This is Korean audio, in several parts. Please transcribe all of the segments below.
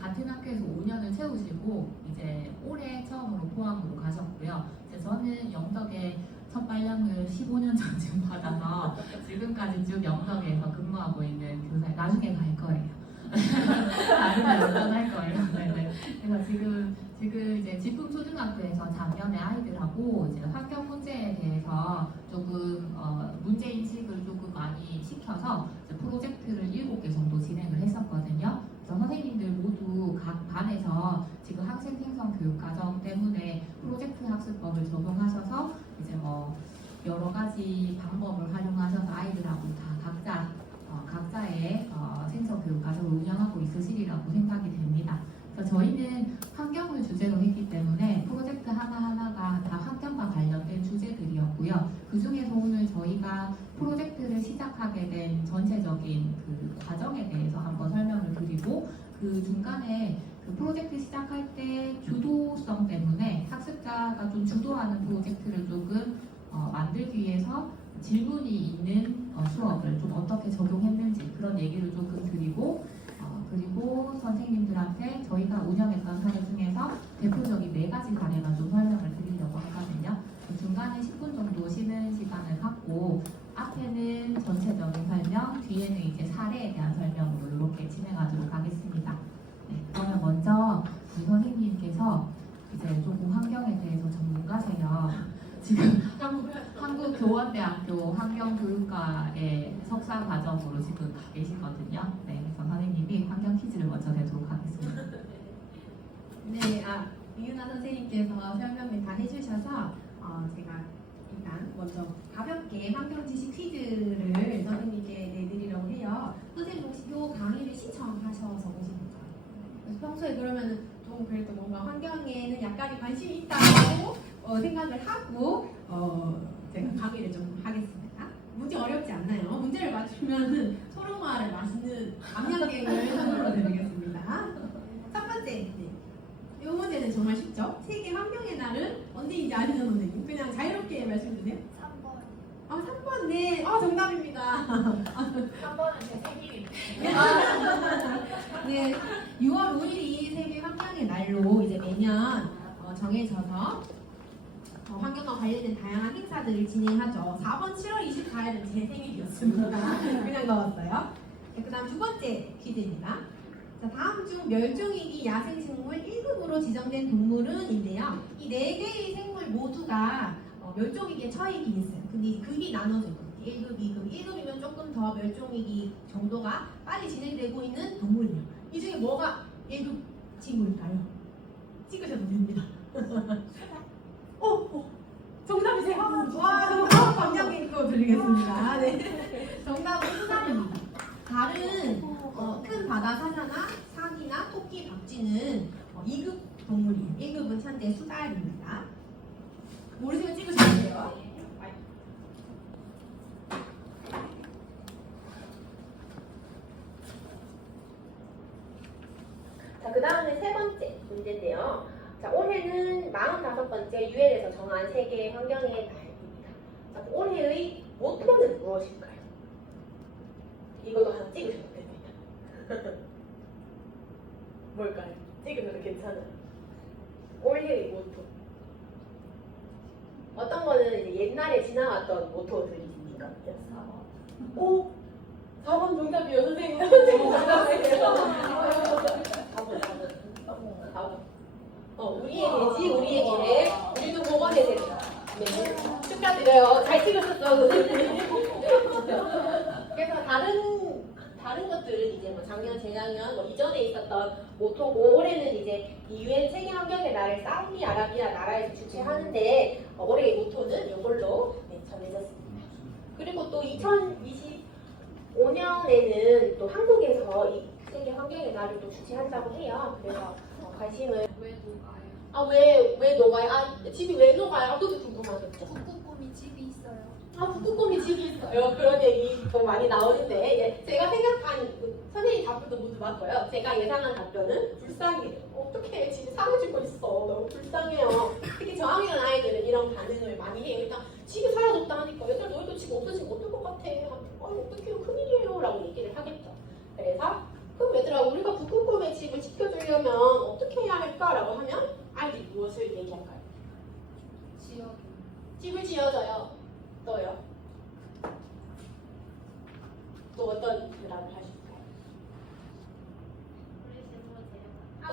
같은 학교에서 5년을 채우시고 이제 올해 처음으로 포항으로 가셨고요. 저는 영덕에 첫 발령을 15년 전쯤 받아서 지금까지 쭉 영덕에서 근무하고 있는 교사. 나중에 갈 거예요. 나중에 연락할 거예요. 네네. 그래서 지금 이제 직분초등학교에서 작년에 아이들하고 이제 환경 문제에 대해서 조금 문제 인식을 조금 많이 시켜서 프로젝트를 7개 정도 진행을 했었거든요. 그래서 선생님들 모두 각 반에서 지금 학생 생성 교육 과정 때문에 프로젝트 학습법을 적용하셔서 이제 여러 가지 방법을 활용하셔서 아이들하고 다 각자의 생성 교육 과정을 운영하고 있으시리라고 생각이 됩니다. 그래서 저희는 환경을 주제로 했기 때문에 프로젝트 하나하나가 다 환경과 관련된 주제들이었고요. 그 중에서 오늘 저희가 프로젝트를 시작하게 된 전체적인 그 과정에 대해서 한번 설명을 드리고, 그 중간에 그 프로젝트 시작할 때 주도성 때문에 학습자가 좀 주도하는 프로젝트를 조금 만들기 위해서 질문이 있는 수업을 좀 어떻게 적용했는지 그런 얘기를 조금 드리고, 그리고 선생님들한테 저희가 운영했던 사례 중에서 대표적인 4가지 사례만 좀 설명을 드리려고 하거든요. 중간에 10분 정도 쉬는 시간을 갖고 앞에는 전체적인 설명, 뒤에는 이제 사례에 대한 설명으로 이렇게 진행하도록 하겠습니다. 네, 그러면 먼저 선생님께서 이제 조금 환경에 대해서 전문가세요. 지금 한국교원대학교 환경교육과의 석사 과정으로 지금 가 계시거든요. 네, 그래서 선생님이 환경 퀴즈를 먼저 내도록 하겠습니다. 네, 이윤아 선생님께서 설명을 다 해주셔서 제가 일단 먼저 가볍게 환경 지식 퀴즈를 선생님께 내드리려고 해요. 선생님 혹시 이 강의를 신청하셔서 오신 건가요? 그래서 평소에 그러면 좀 그래도 뭔가 환경에는 약간의 관심이 있다고 생각을 하고 제가 강의를 좀 하겠습니다. 문제 어렵지 않나요? 문제를 맞추면 소로마를 맛있는 감량갱을 선물로 드리겠습니다. 첫 번째, 이 문제는 정말 쉽죠? 세계 환경의 날은 언제인지 아시죠, 선생님? 그냥 자유롭게 말씀해주세요. 3번. 3번, 네. 정답입니다. 3번은 제 생일입니다. 네, 6월 5일이 세계 환경의 날로 이제 매년 정해져서 환경과 관련된 다양한 행사들을 진행하죠. 4번 7월 24일은 제 생일이었습니다. 그냥 넣었어요. 그 다음 두 번째 퀴즈입니다. 자, 다음 중 멸종위기 야생식물 1급으로 지정된 동물은인데요. 이 4개의 생물 모두가 멸종위기에 처해있긴 있어요. 근데 이 급이 나눠져 있거든요. 1급, 2급. 1급이면 조금 더 멸종위기 정도가 빨리 진행되고 있는 동물이에요. 이 중에 뭐가 1급 친구일까요? 찍으셔도 됩니다. 정답이세요? 와, 정답 감량갱 또 드리겠습니다. 네. 정답은 수달입니다. 다른 큰 바다 사자나 사기나 토끼, 박쥐는 2급 동물이에요. 1급은 현재 수달입니다. 모르시면 찍으셔도 돼요. 자, 그 다음에 세 번째 문제인데요. 자, 올해는 45번째 유엔에서 정한 세계 환경의 날입니다. 자, 올해의 모토는 무엇일까요? 이것도 하나 찍으셔도 됩니다. 뭘까요? 찍으셔도 괜찮아요. 올해의 모토. 어떤 거는 이제 옛날에 지나갔던 모토들이니까. 4번. 오! 4번 정답이에요, 선생님. 선생님 정답이에요. 4번. 우리의 돼지, 우리의 계획, 우리도 복원해야 된다. 네. 축하드려요. 잘 찍으셨어요, 선생님. 그래서 다른 것들은 이제 뭐 작년, 재작년, 이전에 있었던 모토고, 올해는 이제 이 유엔 세계 환경의 날을 사우디아라비아 나라에서 주최하는데, 올해의 모토는 이걸로 정해졌습니다. 그리고 또 2025년에는 또 한국에서 이 세계 환경의 날을 또 주최한다고 해요. 그래서 관심을. 왜 녹아요? 왜 녹아요? 집이 왜 녹아요? 그것도 궁금하겠죠. 북극곰이 집이 있어요. 북극곰이 집이 있어요. 그런 얘기 좀 많이 나오는데, 제가 생각한 선생님 답변도 모두 맞고요. 제가 예상한 답변은 불쌍해요. 어떻게 집이 사라지고 있어. 너무 불쌍해요. 특히 저학년 아이들은 이런 반응을 많이 해요. 일단 집이 사라졌다 하니까 얘들 너희도 집 없어지면 어떨 것 같아? 어떡해요, 큰일이에요 라고 얘기를 하겠죠. 그래서 그럼 얘들아, 우리가 북극곰 북극곰의 집을 지켜주려면 어떻게 해야 할까라고 하면 아이들이 무엇을 얘기할까요? 지역. 집을 지어줘요. 또요. 또 어떤 대답을 하실까요?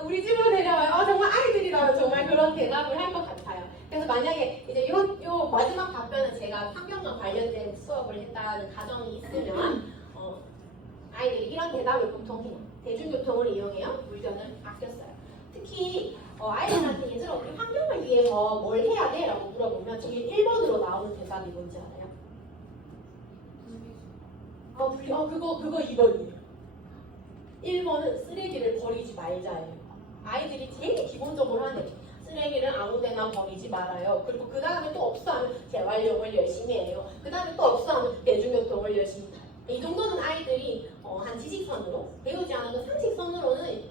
우리 집으로 데려와요. 정말 아이들이라면 정말 그런 대답을 할 것 같아요. 그래서 만약에 이제 요 마지막 답변은 제가 환경과 관련된 수업을 했다는 가정이 있으면 아이들이 이런 대답을 보통 해요. 대중교통을 이용해요. 물건을 아꼈어요. 특히 아이들한테 얘들아 우리 환경을 위해서 뭘 해야 돼? 라고 물어보면 제일 1번으로 나오는 대답이 뭔지 알아요? 그거 2번이에요. 1번은 쓰레기를 버리지 말자예요. 아이들이 제일 기본적으로 하는 게 쓰레기를 아무데나 버리지 말아요. 그리고 그 다음에 또 없어하면 재활용을 열심히 해요. 그 다음에 또 없어하면 대중교통을 열심히 타요. 이 정도는 아이들이 한 지식선으로 배우지 않아도 상식선으로는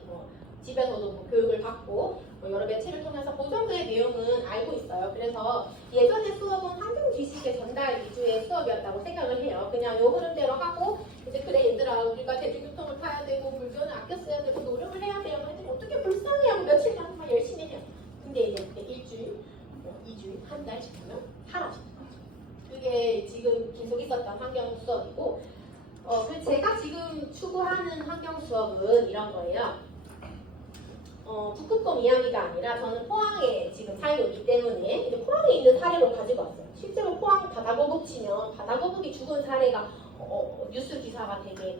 집에서도 교육을 받고 여러 매체를 통해서 그 정도의 내용은 알고 있어요. 그래서 예전에 수업은 환경 지식의 전달 위주의 수업이었다고 생각을 해요. 그냥 요 흐름대로 하고 이제 그래 얘들아 우리가 대중교통을 타야 되고 물건을 아껴 써야 되고 노력을 해야 돼요. 애들이 어떻게 불쌍해하고 며칠간 정말 열심히 해요. 근데 이제 일주일, 2주일, 한 달 지나면 사라지는 거죠. 그게 지금 계속 있었던 환경 수업이고 그래서 제가 지금 추구하는 환경 수업은 이런 거예요. 북극곰 이야기가 아니라 저는 포항에 지금 살고 있기 때문에 이제 포항에 있는 사례로 가지고 왔어요. 실제로 포항 바다거북 치면 바다거북이 죽은 사례가 뉴스 기사가 되게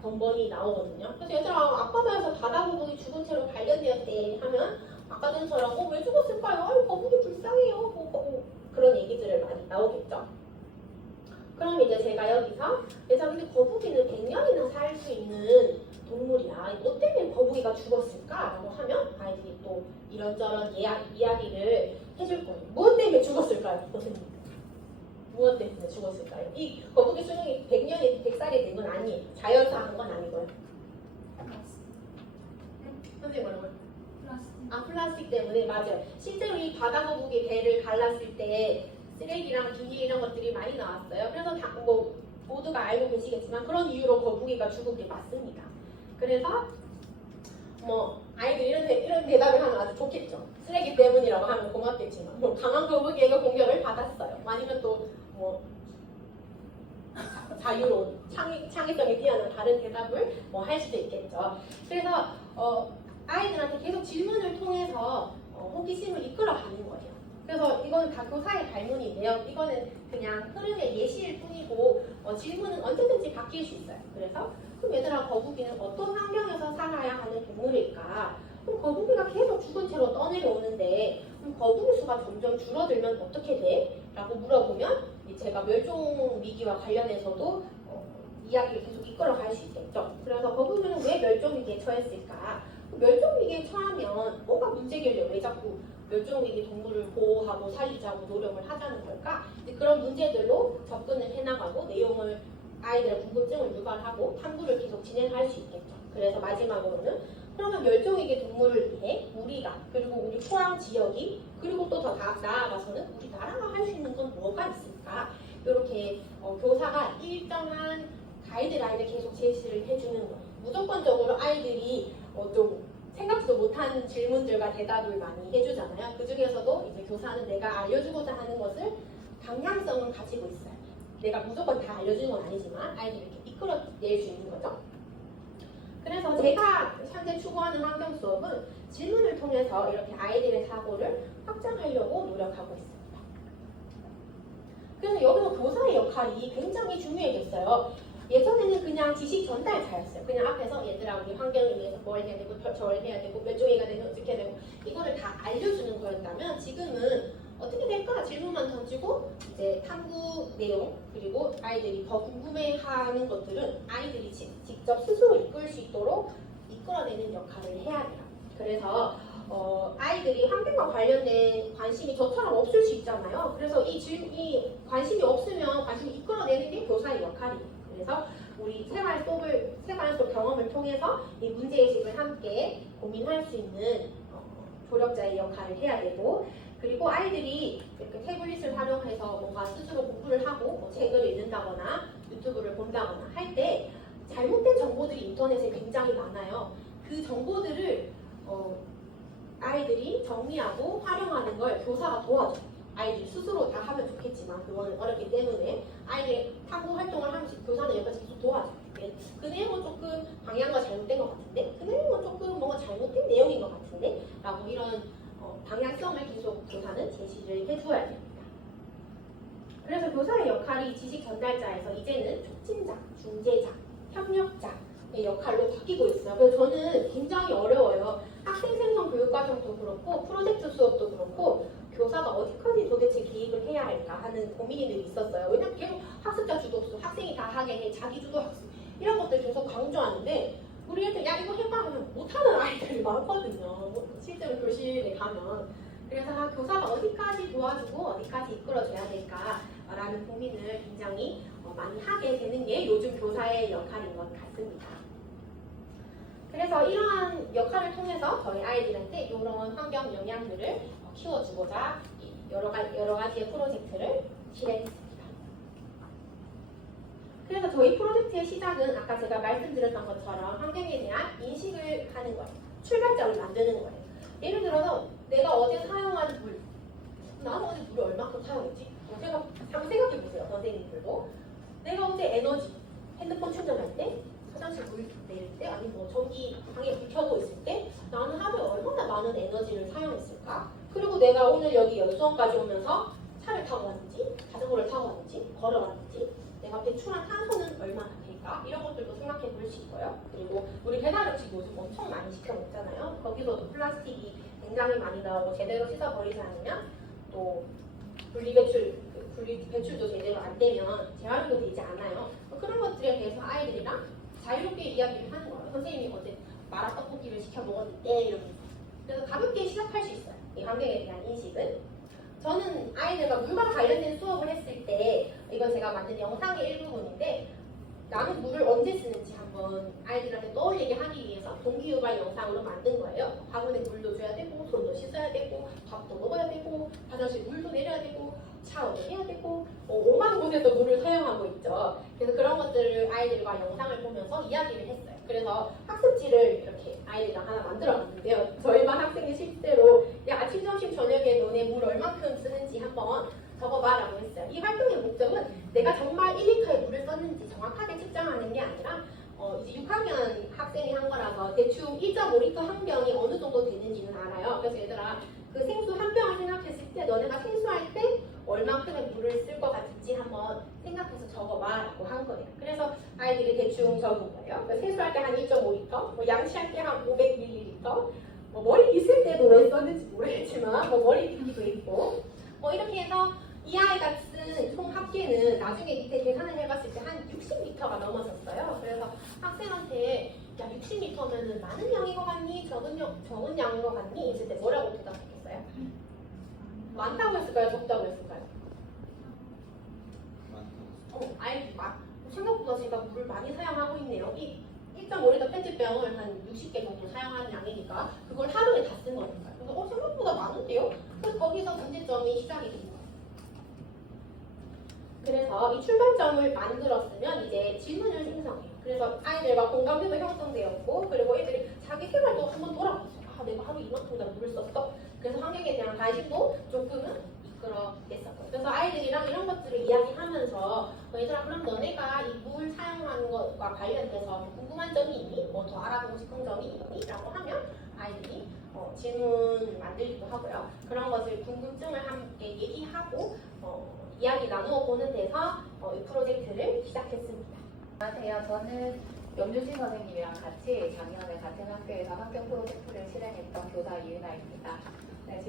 번번이 나오거든요. 그래서 얘들아 앞바다에서 바다거북이 죽은 채로 발견되었대 하면 아까 전처럼 왜 죽었을까요? 아유 거북이 불쌍해요. 그런 얘기들을 많이 나오겠죠. 그럼 이제 제가 여기서 근데 거북이는 100년이나 살 수 있는 동물이야. 뭐 때문에 거북이가 죽었을까라고 하면 아이들이 또 이런저런 이야기를 해줄 거예요. 무엇 때문에 죽었을까요? 선생님? 무엇 때문에 죽었을까요? 이 거북이 수명이 100년이 100살이 된 건 아니에요. 자연사한 건 아니고요. 선생님 뭐라고요? 플라스틱. 플라스틱 때문에 맞아요. 실제로 이 바다거북이 배를 갈랐을 때 쓰레기랑 비닐 이런 것들이 많이 나왔어요. 그래서 모두가 알고 계시겠지만 그런 이유로 거북이가 죽은 게 맞습니다. 그래서 아이들 이런 대답을 하면 아주 좋겠죠. 쓰레기 때문이라고 하면 고맙겠지만 강한 거북이에게 공격을 받았어요. 아니면 또 자유로운 창의성에 뛰어난 다른 대답을 할 수도 있겠죠. 그래서 아이들한테 계속 질문을 통해서 호기심을 이끌어가는 거예요. 그래서 이거는 다 교사의 발문인데요. 이거는 그냥 흐름의 예시일 뿐이고 질문은 언제든지 바뀔 수 있어요. 그래서 그럼 얘들아 거북이는 어떤 환경에서 살아야 하는 동물일까? 그럼 거북이가 계속 죽은 채로 떠내려오는데 그럼 거북이 수가 점점 줄어들면 어떻게 돼? 라고 물어보면 제가 멸종 위기와 관련해서도 이야기를 계속 이끌어갈 수 있겠죠. 그래서 거북이는 왜 멸종 위기에 처했을까? 멸종 위기에 처하면 뭐가 문제길래 왜 자꾸 멸종위기 동물을 보호하고 살리자고 노력을 하자는 걸까? 그런 문제들로 접근을 해나가고 내용을 아이들의 궁금증을 유발하고 탐구를 계속 진행할 수 있겠죠. 그래서 마지막으로는 그러면 멸종위기 동물을 위해 우리가 그리고 우리 포항 지역이 그리고 또 더 나아가서는 우리 나라가 할 수 있는 건 뭐가 있을까? 이렇게 교사가 일정한 가이드라인을 계속 제시를 해주는 거예요. 무조건적으로 아이들이 좀 생각지도 못한 질문들과 대답을 많이 해주잖아요. 그 중에서도 이제 교사는 내가 알려주고자 하는 것을 방향성은 가지고 있어요. 내가 무조건 다 알려주는 건 아니지만 아이들을 이렇게 이끌어낼 수 있는 거죠. 그래서 제가 현재 추구하는 환경 수업은 질문을 통해서 이렇게 아이들의 사고를 확장하려고 노력하고 있습니다. 그래서 여기서 교사의 역할이 굉장히 중요해졌어요. 예전에는 그냥 지식 전달자였어요. 그냥 앞에서 얘들아 우리 환경을 위해서 뭘 해야 되고 저걸 해야 되고 멸종위기가 되면 어떻게 해야 되고 이거를 다 알려주는 거였다면 지금은 어떻게 될까 질문만 던지고 이제 탐구 내용 그리고 아이들이 더 궁금해하는 것들은 아이들이 직접 스스로 이끌 수 있도록 이끌어내는 역할을 해야 돼요. 그래서 아이들이 환경과 관련된 관심이 저처럼 없을 수 있잖아요. 그래서 이 관심이 없으면 관심을 이끌어내는 게 교사의 역할이에요. 그래서 우리 생활 속 경험을 통해서 이 문제의식을 함께 고민할 수 있는 조력자의 역할을 해야 되고 그리고 아이들이 이렇게 태블릿을 활용해서 뭔가 스스로 공부를 하고 책을 읽는다거나 유튜브를 본다거나 할 때 잘못된 정보들이 인터넷에 굉장히 많아요. 그 정보들을 아이들이 정리하고 활용하는 걸 교사가 도와줘요. 아이들이 스스로 다 하면 좋겠지만 그거는 어렵기 때문에 아이들이 탐구 활동을 하면서 교사는 옆에서 계속 도와줘요. 그 내용은 조금 방향과 잘못된 것 같은데 그 내용은 조금 뭔가 잘못된 내용인 것 같은데 라고 이런 방향성을 계속 교사는 제시를 해줘야 됩니다. 그래서 교사의 역할이 지식 전달자에서 이제는 촉진자, 중재자, 협력자의 역할로 바뀌고 있어요. 그래서 저는 굉장히 어려워요. 학생 생성 교육 과정도 그렇고 프로젝트 수업도 그렇고 교사가 어디까지 도대체 기획을 해야 할까 하는 고민이 있었어요. 왜냐면 계속 학습자 주도학습, 학생이 다 하게 해, 자기 주도학습 이런 것들 계속 강조하는데 우리 애들 야 이거 해봐 하면 못하는 아이들이 많거든요. 실제로 교실에 가면. 그래서 교사가 어디까지 도와주고 어디까지 이끌어줘야 될까라는 고민을 굉장히 많이 하게 되는 게 요즘 교사의 역할인 것 같습니다. 그래서 이러한 역할을 통해서 저희 아이들한테 이런 환경 영향들을 키워주고자 여러 가지의 프로젝트를 실행했습니다. 그래서 저희 프로젝트의 시작은 아까 제가 말씀드렸던 것처럼 환경에 대한 인식을 하는 거예요. 출발점을 만드는 거예요. 예를 들어서 내가 어제 사용한 물, 나는 어제 물을 얼마큼 사용했지? 한번 생각해 보세요, 선생님들도. 내가 어제 에너지, 핸드폰 충전할 때, 화장실 물 내릴 때, 아니 뭐 전기 방에 불 켜고 있을 때 나는 하루에 얼마나 많은 에너지를 사용했을까? 그리고 내가 오늘 여기 수원까지 오면서 차를 타고 왔는지, 자전거를 타고 왔는지, 걸어왔는지, 내가 배출한 탄소는 얼마나 될까? 이런 것들도 생각해 볼 수 있고요. 그리고 우리 배달 음식 요즘 엄청 많이 시켜 먹잖아요. 거기서도 플라스틱이 굉장히 많이 나오고 제대로 씻어버리지 않으면 또 배출도 제대로 안 되면 재활용도 되지 않아요. 그런 것들에 대해서 아이들이랑 자유롭게 이야기를 하는 거예요. 선생님이 어제 마라 떡볶이를 시켜 먹었는데 이러면서. 그래서 가볍게 시작할 수 있어요. 이 환경에 대한 인식은. 저는 아이들과 물과 관련된 수업을 했을 때 이건 제가 만든 영상의 일부분인데 남은 물을 언제 쓰는지 한번 아이들한테 떠올리게 하기 위해서 동기유발 영상으로 만든 거예요. 학원에 물도 줘야 되고 손도 씻어야 되고 밥도 먹어야 되고 화장실 물도 내려야 되고 샤워도 해야 되고 5만 곳에서 물을 사용하고 있죠. 그래서 그런 것들을 아이들과 영상을 보면서 이야기를 했어요. 그래서 학습지를 이렇게 아이들이랑 하나 만들어봤는데요. 저희 반 학생이 실제로 야 아침, 점심, 저녁에 너네 물 얼만큼 쓰는지 한번 적어봐라고 했어요. 이 활동의 목적은 내가 정말 1리터의 물을 썼는지 정확하게 측정하는 게 아니라 이제 6학년 학생이 한 거라서 대충 1.5리터 한 병이 어느 정도 되는지는 알아요. 그래서 얘들아 그 생수 한 병을 생각했을 때 너네가 생수할 때 얼만큼의 물을 쓸 것 같은지 한번 생각해서 적어봐라고 한 거예요. 그래서 아이들이 대충 적은 거예요. 생수할 때 한 1.5리터, 뭐 양치할 때 한 500ml, 뭐 머리 빗을 때도 왜 썼는지 모르겠지만 뭐 머리 빗기도 있고 뭐 이렇게 해서 이 아이가 쓴 총 합계는 나중에 밑에 계산을 해봤을 때 한 60리터가 넘어섰어요. 그래서 학생한테 야 60리터면은 많은 양인 것 같니? 적은 양인 것 같니? 했을 때 뭐라고 대답했겠어요? 많다고 했을까요? 적다고 했을까요? 아이 생각보다 제가 물을 많이 사용하고 있네요. 이 1.5리터 페트병을 한 60개 정도 사용하는 양이니까 그걸 하루에 다 쓴 거니까요. 그래서 생각보다 많은데요? 그래서 거기서 문제점이 시작이 됩니다. 그래서 이 출발점을 만들었으면 이제 질문을 생성해요. 그래서 아이들과 공감대도 형성되었고 그리고 애들이 자기 생활도 한번 돌아봤어요. 아 내가 하루 이만큼 물을 썼어. 그래서 환경에 대한 관심도 조금은 이끌어냈었고 그래서 아이들이랑 이런 것들을 이야기하면서 얘들아 그럼 너네가 이 물 사용하는 것과 관련돼서 궁금한 점이 있니? 뭐 더 알아보고 싶은 점이 있니? 라고 하면 아이들이 질문 만들기도 하고요. 그런 것을 궁금증을 함께 얘기하고 이야기 나누어 보는 데서 이 프로젝트를 시작했습니다. 안녕하세요. 저는 염주신 선생님이랑 같이 작년에 같은 학교에서 환경 프로젝트를 실행했던 교사 이은아입니다. 네,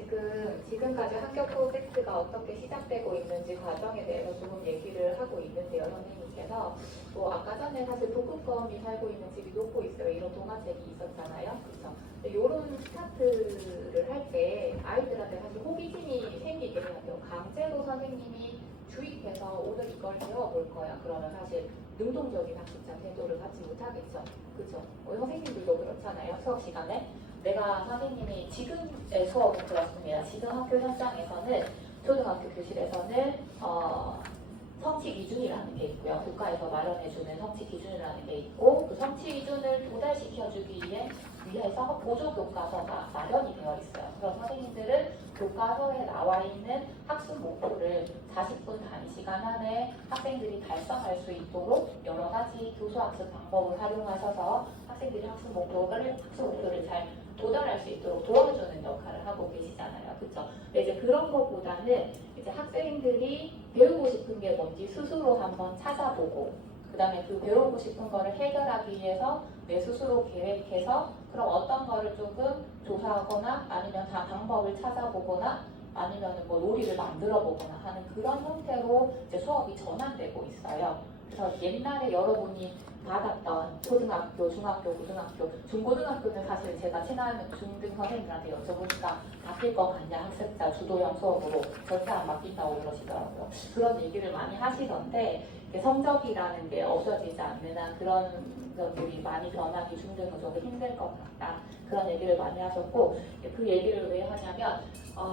지금까지 환경 프로젝트가 어떻게 시작되고 있는지 과정에 대해서 조금 얘기를 하고 있는데요. 선생님께서 뭐 아까 전에 사실 독극검이 살고 있는 집이 녹고 있어요. 이런 동화책이 있었잖아요. 그렇죠? 이런 스타트를 할 때 아이들한테 사실 호기심이 생기게 해야 돼요. 강제로 선생님이 주입해서 오늘 이걸 배워볼 거야. 그러면 사실 능동적인 학습자 태도를 갖지 못하겠죠. 그렇죠? 선생님들도 그렇잖아요. 수업 시간에. 내가 선생님이 지금의 수업은 그렇습니다. 지금 학교 현장에서는 초등학교 교실에서는 성취 기준이라는 게 있고요. 국가에서 마련해주는 성취 기준이라는 게 있고 그 성취 기준을 도달시켜주기 위해서 보조 교과서가 마련이 되어 있어요. 그래서 선생님들은 교과서에 나와 있는 학습 목표를 40분 단위 시간 안에 학생들이 달성할 수 있도록 여러 가지 교수학습 방법을 활용하셔서 학생들이 학습 목표를 잘 도달할 수 있도록 도와주는 역할을 하고 계시잖아요. 그렇죠? 이제 그런 것보다는 이제 학생들이 배우고 싶은 게 뭔지 스스로 한번 찾아보고 그 다음에 그 배우고 싶은 거를 해결하기 위해서 내 스스로 계획해서 그럼 어떤 거를 조금 조사하거나 아니면 다 방법을 찾아보거나 아니면 뭐 놀이를 만들어 보거나 하는 그런 형태로 이제 수업이 전환되고 있어요. 그래서 옛날에 여러분이 받았던 초등학교, 중학교, 고등학교, 중고등학교는 사실 제가 친한 중등 선생님들한테 여쭤보니까 바뀔 것 같냐 학습자 주도형 수업으로 절대 안 바뀐다고 그러시더라고요. 그런 얘기를 많이 하시던데 성적이라는 게 없어지지 않는 한 그런 것들이 많이 변하기 중등은 조금 힘들 것 같다. 그런 얘기를 많이 하셨고 그 얘기를 왜 하냐면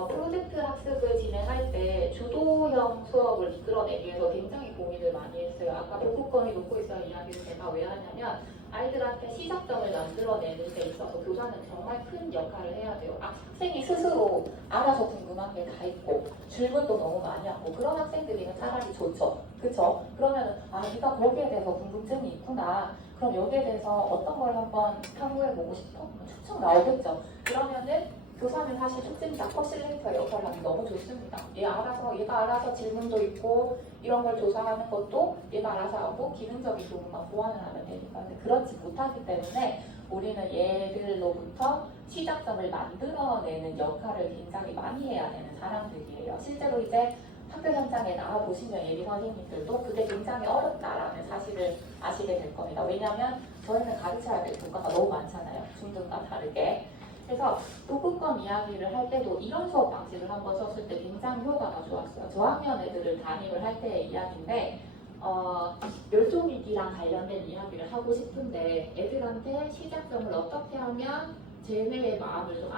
프로젝트 학습을 진행할 때 주도형 수업을 이끌어내기 위해서 굉장히 고민을 많이 했어요. 아까 복구권이 놓고 있어야 이야기를 제가 왜 하냐면 아이들한테 시작점을 만들어내는 데 있어서 교사는 정말 큰 역할을 해야 돼요. 학생이 스스로 알아서 궁금한 게 다 있고 질문도 너무 많이 하고 그런 학생들이면 차라리 좋죠. 그쵸? 그러면 네가 거기에 대해서 궁금증이 있구나. 그럼 여기에 대해서 어떤 걸 한번 탐구해보고 싶어? 추측 나오겠죠. 그러면은 교사는 사실 촉진자 퍼실레이터 역할을 하면 너무 좋습니다. 얘가 알아서 질문도 있고 이런 걸 조사하는 것도 얘가 알아서 하고 기능적인 부분만 보완을 하면 되니까. 근데 그렇지 못하기 때문에 우리는 얘들로부터 시작점을 만들어내는 역할을 굉장히 많이 해야 되는 사람들이에요. 실제로 이제 학교 현장에 나와보시면 예비 선생님들도 그게 굉장히 어렵다라는 사실을 아시게 될 겁니다. 왜냐하면 저희는 가르쳐야 될 교과가 너무 많잖아요. 중등과 다르게. 그래서 도구권 이야기를 할 때도 이런 수업 방식을 한번 썼을 때 굉장히 효과가 좋았어요. 저학년 애들을 담임을 할 때의 이야기인데 멸종위기랑 관련된 이야기를 하고 싶은데 애들한테 시작점을 어떻게 하면 쟤네의 마음을 좀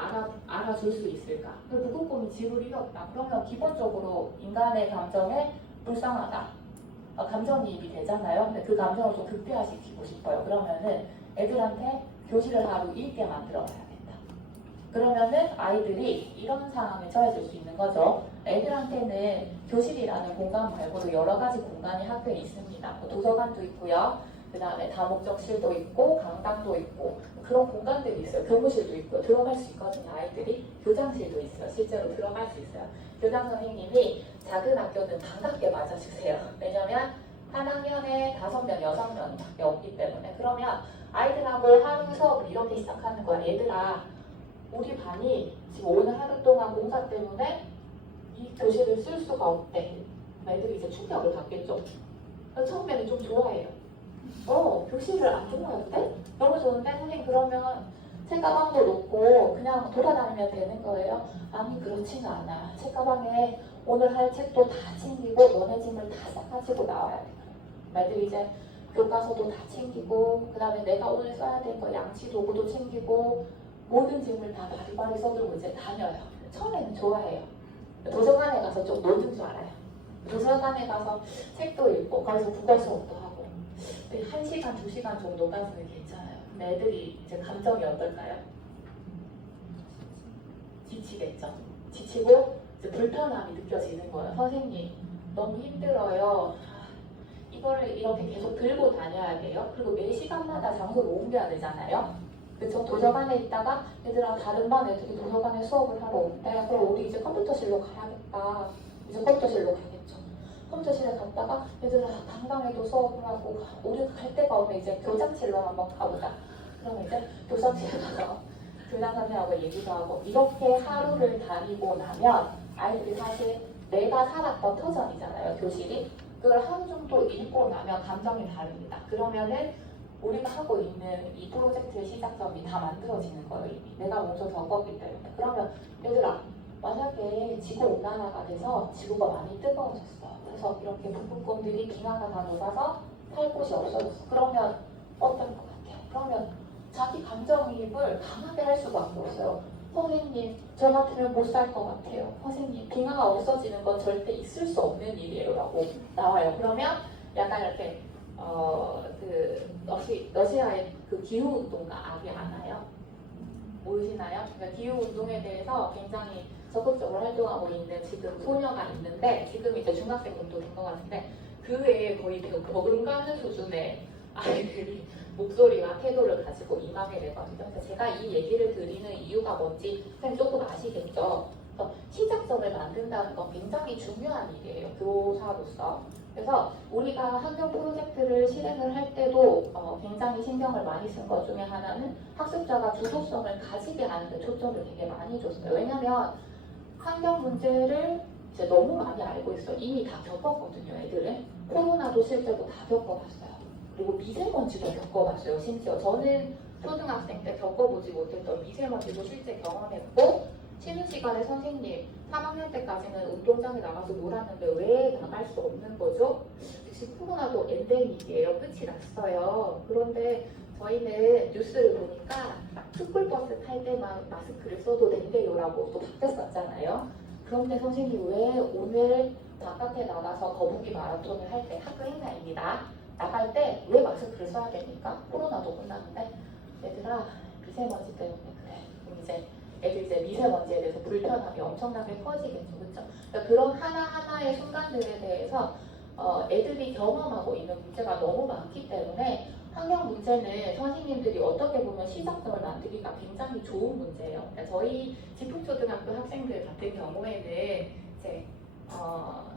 알아줄 수 있을까? 무급금이 집을 잃었다. 그러면 기본적으로 인간의 감정에 불쌍하다. 감정이입이 되잖아요. 근데 그 감정을 좀 극대화시키고 싶어요. 그러면은 애들한테 교실을 하루 읽게 만들어야 된다. 그러면은 아이들이 이런 상황에 처해질 수 있는 거죠. 애들한테는 교실이라는 공간 말고도 여러 가지 공간이 학교에 있습니다. 도서관도 있고요. 그 다음에 다목적실도 있고 강당도 있고 그런 공간들이 있어요. 교무실도 있고 들어갈 수 있거든요. 아이들이 교장실도 있어요. 실제로 들어갈 수 있어요. 교장 선생님이 작은 학교는 반갑게 맞아주세요. 왜냐면 한 학년에 5명, 6명밖에 없기 때문에. 그러면 아이들하고 하루 수업을 이렇게 시작하는 거야. 얘들아, 우리 반이 지금 오늘 하루 동안 공사 때문에 이 교실을 쓸 수가 없대. 애들이 이제 충격을 받겠죠. 처음에는 좀 좋아해요. 교실을 안 들어가도 돼? 너무 좋은데? 선생님 그러면 책가방도 놓고 그냥 돌아다니면 되는 거예요? 아니 그렇지는 않아. 책가방에 오늘 할 책도 다 챙기고 너네 짐을 다 싸가지고 나와야 돼. 애들이 이제 교과서도 다 챙기고 그 다음에 내가 오늘 써야 될 거 양치 도구도 챙기고 모든 짐을 다 바리바리 써들고 이제 다녀요. 처음에는 좋아해요. 도서관에 가서 좀 노는 줄 알아요. 도서관에 가서 책도 읽고 거기서 국어 수업도 하고 1시간, 2시간 정도까지는 괜찮아요. 근데 애들이 이제 감정이 어떨까요? 지치겠죠. 지치고 이제 불편함이 느껴지는 거예요. 선생님 너무 힘들어요. 이거를 이렇게 계속 들고 다녀야 돼요. 그리고 매 시간마다 장소를 옮겨야 되잖아요. 그쵸? 도서관에 있다가 얘들아 다른 반 애들이 도서관에 수업을 하러 온대. 그럼 우리 이제 컴퓨터실로 가야겠다. 이제 컴퓨터실로 가겠죠. 컴퓨터실에 갔다가 얘들아 강당에도 수업을 하고 우리 갈 데가 없네. 이제 교장실로 한번 가보자. 그럼 이제 교장실에 가서 교장 선생님하고 얘기도 하고 이렇게 하루를 다니고 나면 아이들이 사실 내가 살았던 터전이잖아요. 교실이. 그걸 하루 정도 읽고 나면 감정이 다릅니다. 그러면은 우리가 하고 있는 이 프로젝트의 시작점이 다 만들어지는 거예요. 이미 내가 먼저 겪었기 때문에. 그러면 얘들아 만약에 지구온난화가 돼서 지구가 많이 뜨거워졌어. 그래서 이렇게 북극곰들이 빙하가 다 녹아서 살 곳이 없어졌어. 그러면 어떨 것 같아요? 그러면 자기 감정이입을 강하게 할 수밖에 없어요. 선생님, 저 같으면 못 살 것 같아요. 선생님, 빙하가 없어지는 건 절대 있을 수 없는 일이에요. 라고 나와요. 그러면 약간 이렇게, 러시아의 그 기후운동가 아기 아나요? 모르시나요? 그러니까 기후운동에 대해서 굉장히 적극적으로 활동하고 있는 지금 소녀가 있는데, 지금 이제 중학생분도 된 것 같은데, 그 외에 거의 버금가는 수준의 아이들이 목소리와 태도를 가지고 임하게 되거든요. 그래서 제가 이 얘기를 드리는 이유가 뭔지 선생님 조금 아시겠죠? 그래서 시작점을 만든다는 건 굉장히 중요한 일이에요. 교사로서. 그래서 우리가 환경 프로젝트를 실행을 할 때도 굉장히 신경을 많이 쓴 것 중에 하나는 학습자가 주도성을 가지게 하는 데 초점을 되게 많이 줬어요. 왜냐면 환경 문제를 이제 너무 많이 알고 있어요. 이미 다 겪었거든요, 애들은. 코로나도 실제로 다 겪어봤어요. 그리고 미세먼지도 겪어봤어요. 심지어 저는 초등학생 때 겪어보지 못했던 미세먼지도 실제 경험했고, 쉬는 시간에 선생님 3학년 때까지는 운동장에 나가서 놀았는데 왜 나갈 수 없는 거죠? 역시 코로나도 엔데믹이에요. 끝이 났어요. 그런데 저희는 뉴스를 보니까 스쿨버스 탈 때만 마스크를 써도 된대요라고 또 바뀌었었잖아요. 그런데 선생님 왜 오늘 바깥에 나가서 거북이 마라톤을 할 때 학교 행사입니다. 나갈 때 왜 마스크를 써야 됩니까? 코로나도 끝나는데. 얘들아, 미세먼지 때문에 그래. 그럼 이제 애들 이제 미세먼지에 대해서 불편함이 엄청나게 커지겠죠. 그렇죠? 그러니까 그런 하나하나의 순간들에 대해서 애들이 경험하고 있는 문제가 너무 많기 때문에 환경 문제는 선생님들이 어떻게 보면 시작점을 만들기가 굉장히 좋은 문제예요. 그러니까 저희 지풍초등학교 학생들 같은 경우에는 이제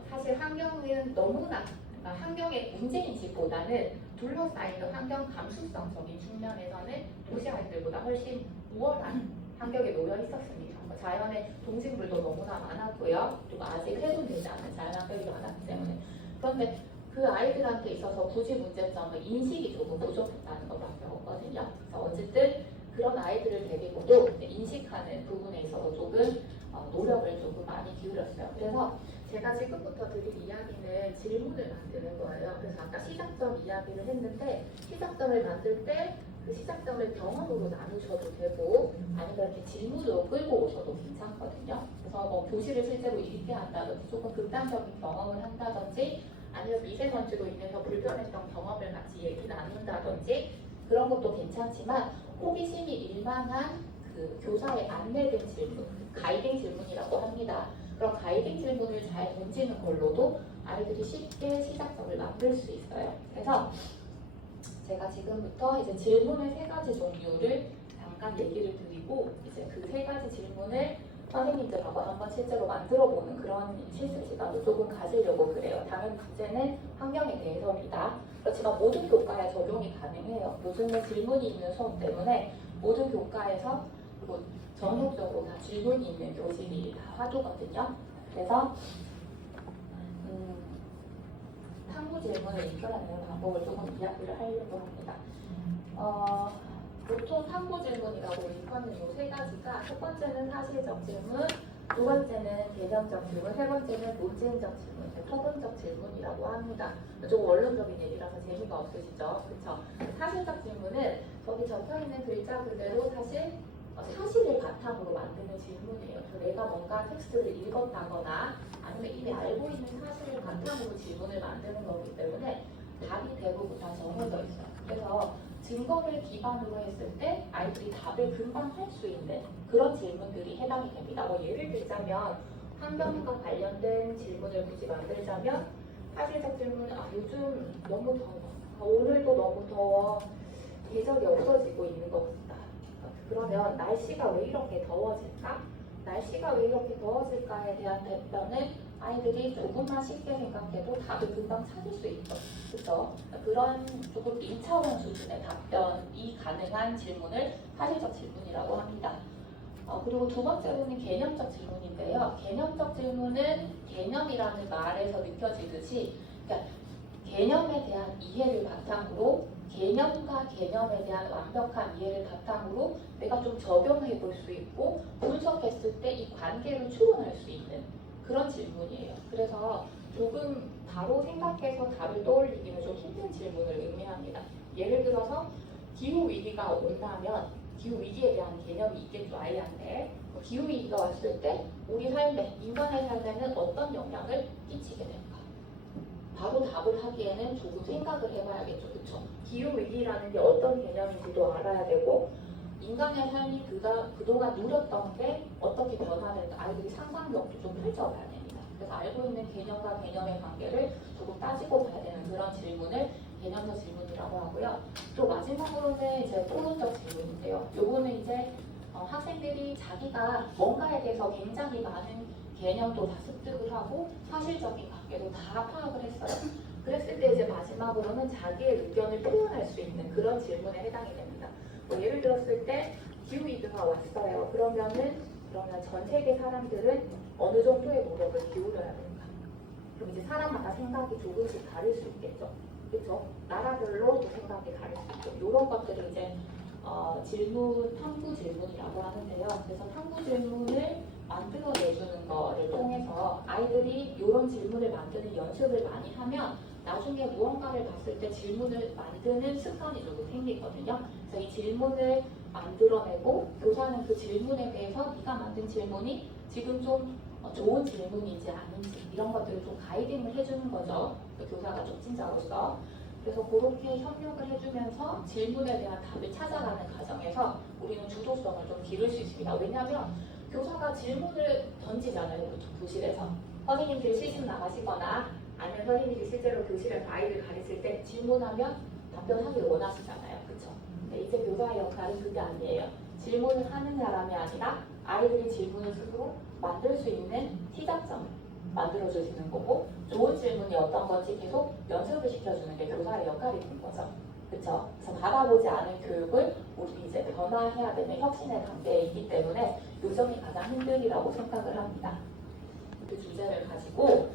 사실 환경은 너무나 환경의 문제인지보다는 둘러싸이는 환경 감수성적인 측면에서는 도시 아이들보다 훨씬 우월한 환경에 놓여 있었습니다. 자연의 동식물도 너무나 많았고요. 그리고 아직 훼손되지 않은 자연환경이 많았기 때문에. 그런데 그 아이들한테 있어서 굳이 문제점은 인식이 조금 부족했다는 것밖에 없거든요. 그래서 어쨌든 그런 아이들을 데리고도 인식하는 부분에 있어서 조금 노력을 조금 많이 기울였어요. 그래서 제가 지금부터 드릴 이야기는 질문을 만드는 거예요. 그래서 아까 시작점 이야기를 했는데 시작점을 만들 때 그 시작점을 경험으로 나누셔도 되고 아니면 이렇게 질문으로 끌고 오셔도 괜찮거든요. 그래서 뭐 교실을 실제로 읽게 한다든지 조금 극단적인 경험을 한다든지 아니면 미세먼지로 인해서 불편했던 경험을 같이 얘기 나눈다든지 그런 것도 괜찮지만 호기심이 일만한 그 교사의 안내된 질문, 가이딩 질문이라고 합니다. 그런 가이딩 질문을 잘 던지는 걸로도 아이들이 쉽게 시작점을 만들 수 있어요. 그래서 제가 지금부터 이제 질문의 3가지 종류를 잠깐 얘기를 드리고 이제 그 3가지 질문을 선생님들하고 한번 실제로 만들어보는 그런 실습 시간도 조금 가지려고 그래요. 당연 주제는 환경에 대해서입니다. 그렇지만 모든 교과에 적용이 가능해요. 요즘은 질문이 있는 수업 때문에 모든 교과에서 그리고 전국적으로 다 질문이 있는 교실이 다 화두거든요. 그래서 탐구 질문을 이끌어내는 방법을 조금 이야기를 하려고 합니다. 보통 탐구 질문이라고 일컫는 이 3가지가 첫 번째는 사실적 질문, 두 번째는 개념적 질문, 세 번째는 논쟁적 질문, 토론적 질문이라고 합니다. 좀 원론적인 얘기라서 재미가 없으시죠? 그렇죠? 사실적 질문은 거기 적혀있는 글자 그대로 사실을 바탕으로 만드는 질문이에요. 내가 뭔가 텍스트를 읽었다거나 아니면 이미 알고 있는 사실을 바탕으로 질문을 만드는 거기 때문에 답이 대부분 다 정해져 있어요. 그래서 증거를 기반으로 했을 때 아이들이 답을 금방 할 수 있는 그런 질문들이 해당이 됩니다. 뭐 예를 들자면 환경과 관련된 질문을 굳이 만들자면 사실적 질문은 요즘 너무 더워. 오늘도 너무 더워. 계절이 없어지고 있는 것 같다. 그러면 날씨가 왜 이렇게 더워질까? 날씨가 왜 이렇게 더워질까에 대한 답변을 아이들이 조금만 쉽게 생각해도 답을 금방 찾을 수 있죠. 그래서 그런 조금 1차원 수준의 답변이 가능한 질문을 사실적 질문이라고 합니다. 그리고 두 번째로는 개념적 질문인데요. 개념적 질문은 개념이라는 말에서 느껴지듯이 그러니까 개념에 대한 이해를 바탕으로 개념과 개념에 대한 완벽한 이해를 바탕으로 내가 좀 적용해 볼 수 있고 분석했을 때 이 관계를 추론할 수 있는 그런 질문이에요. 그래서 조금 바로 생각해서 답을 떠올리기는 좀 힘든 질문을 의미합니다. 예를 들어서 기후위기가 온다면 기후 위기에 대한 개념이 있겠죠, 아이한테. 기후 위기가 왔을 때 우리 삶에, 인간의 삶에는 어떤 영향을 끼치게 될까? 바로 답을 하기에는 조금 생각을 해봐야겠죠, 그렇죠? 기후 위기라는 게 어떤 개념인지도 알아야 되고, 인간의 삶이 그동안 누렸던 게 어떻게 변화될까? 아이들이 상상력도 좀 펼쳐봐야 됩니다. 그래서 알고 있는 개념과 개념의 관계를 조금 따지고 봐야 되는 그런 질문을 개념적 질문이라고 하고요. 또 마지막으로는 이제 토론적 질문인데요. 요거는 이제 학생들이 자기가 뭔가에 대해서 굉장히 많은 개념도 다 습득을 하고 사실적인 관계도 다 파악을 했어요. 그랬을 때 이제 마지막으로는 자기의 의견을 표현할 수 있는 그런 질문에 해당이 됩니다. 뭐 예를 들었을 때 기후위기가 왔어요. 그러면 전 세계 사람들은 어느 정도의 노력을 기울여야 될까? 그럼 이제 사람마다 생각이 조금씩 다를 수 있겠죠. 그렇죠? 나라별로 또 생각이 다를 수 있고 이런 것들을 이제 탐구 질문이라고 하는데요. 그래서 탐구 질문을 만들어내주는 거를 통해서 아이들이 이런 질문을 만드는 연습을 많이 하면 나중에 무언가를 봤을 때 질문을 만드는 습관이 조금 생기거든요. 그래서 이 질문을 만들어내고 교사는 그 질문에 대해서 네가 만든 질문이 지금 좀 좋은 질문인지 아닌지 이런 것들을 좀 가이딩을 해주는 거죠. 그 교사가 쪽진자로서. 그래서 그렇게 협력을 해주면서 질문에 대한 답을 찾아가는 과정에서 우리는 주도성을 좀 기를 수 있습니다. 왜냐하면 교사가 질문을 던지잖아요. 교실에서. 선생님들이 실습 나가시거나 아니면 선생님들이 실제로 교실에서 아이들 가르칠 때 질문하면 답변하길 원하시잖아요. 그렇죠? 근데 이제 교사의 역할은 그게 아니에요. 질문을 하는 사람이 아니라 아이들이 질문을 스스로 만들 수 있는 시작점을 만들어주시는 거고 좋은 질문이 어떤 건지 계속 연습을 시켜주는 게 교사의 역할이 된 거죠. 그렇죠? 그래서 받아보지 않은 교육을 우리 이제 변화해야 되는 혁신의 단계에 있기 때문에 요 점이 가장 힘들이라고 생각을 합니다. 그 주제를 가지고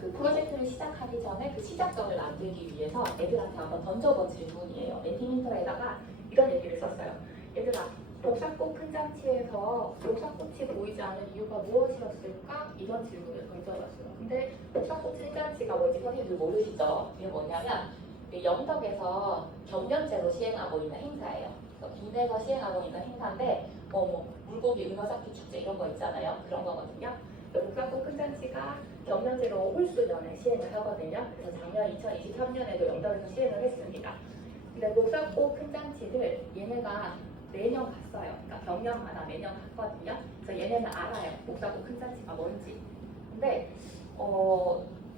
그 프로젝트를 시작하기 전에 그 시작점을 만들기 위해서 애들한테 한번 던져본 질문이에요. 멘티멘터에다가 이런 얘기를 썼어요. 얘들아, 복사꽃 큰 잔치에서 복사꽃이 보이지 않는 이유가 무엇이었을까? 이런 질문을 던져봤어요. 근데 복사꽃 큰 잔치가 뭔지 선생님들 모르시죠? 이게 뭐냐면 영덕에서 경연제로 시행하고 있는 행사예요. 군에서 시행하고 있는 행사인데 물고기 은어잡기 축제 이런 거 있잖아요. 그런 거거든요. 복사꽃 큰 잔치가 경연제로 홀수년에 시행을 하거든요. 그래서 작년 2023년에도 영덕에서 시행을 했습니다. 근데 복사꽃 큰 잔치를 얘네가 매년 갔어요. 그러니까 경연마다 매년 갔거든요. 그래서 얘네는 알아요. 복사꽃 큰 잔치가 뭔지. 근데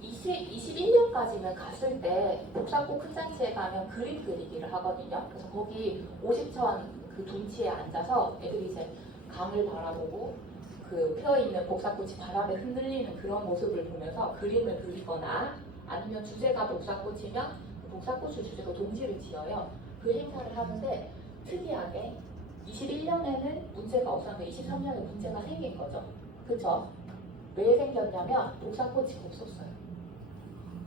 21년까지는 갔을 때 복사꽃 큰 잔치에 가면 그림 그리기를 하거든요. 그래서 거기 50천 그 둔치에 앉아서 애들이 이제 강을 바라보고 그 펴있는 복사꽃이 바람에 흔들리는 그런 모습을 보면서 그림을 그리거나 아니면 주제가 복사꽃이면 그 복사꽃을 주제로 동지를 지어요. 그 행사를 하는데 특이하게 21년에는 문제가 없었는데 23년에 문제가 생긴 거죠. 그렇죠? 왜 생겼냐면 복사꽃이 없었어요.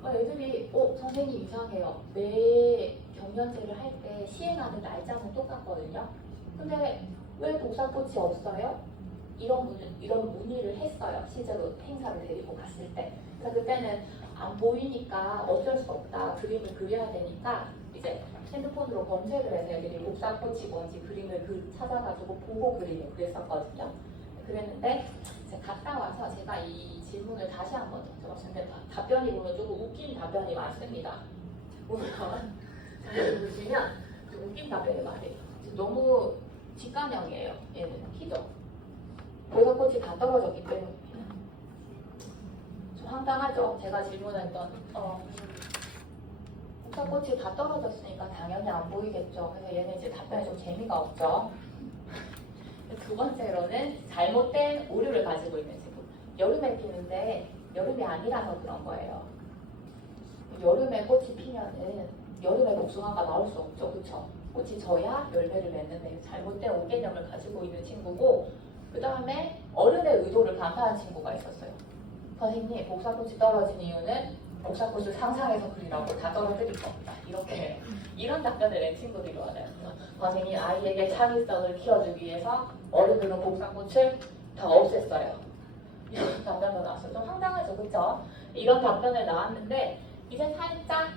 애들이 선생님 이상해요. 매 경연제를 할 때 시행하는 날짜는 똑같거든요. 근데 왜 복사꽃이 없어요? 이런 문의를 했어요. 실제로 행사를 데리고 갔을 때. 그래서 그때는 안 보이니까 어쩔 수 없다. 그림을 그려야 되니까 이제 핸드폰으로 검색을 해서 애들이 복사꽃이 뭔지 그림을 찾아가지고 보고 그리고 그랬었거든요. 그랬는데 이제 갔다 와서 제가 이 질문을 다시 한번 던져봤는데 답변이 보면 조금 웃긴 답변이 많습니다. 보면 잘 보시면 좀 웃긴 답변이 많아요. 너무 직관형이에요. 얘는 키죠. 복사꽃이 다 떨어졌기 때문에 좀 황당하죠. 제가 질문했던 복사꽃이 다 떨어졌으니까 당연히 안 보이겠죠. 그래서 얘는 이제 답변이 좀 재미가 없죠. 두 번째로는 잘못된 오류를 가지고 있는 친구. 여름에 피는데 여름이 아니라서 그런 거예요. 여름에 꽃이 피면은 여름에 복숭아가 나올 수 없죠. 그렇죠? 꽃이 져야 열매를 맺는데 잘못된 오개념을 가지고 있는 친구고 그 다음에 어른의 의도를 간파한 친구가 있었어요. 선생님, 복사꽃이 떨어진 이유는 복사꽃을 상상해서 그리라고 다 떨어뜨릴 겁니다. 이렇게 이런 답변을 낸 친구들이 많아요. 선생님, 아이에게 창의성을 키워주기 위해서 어른들은 복사꽃을 다 없앴어요. 이런 답변도 나왔어요. 좀 황당하죠, 그렇죠? 이런 답변을 나왔는데 이제 살짝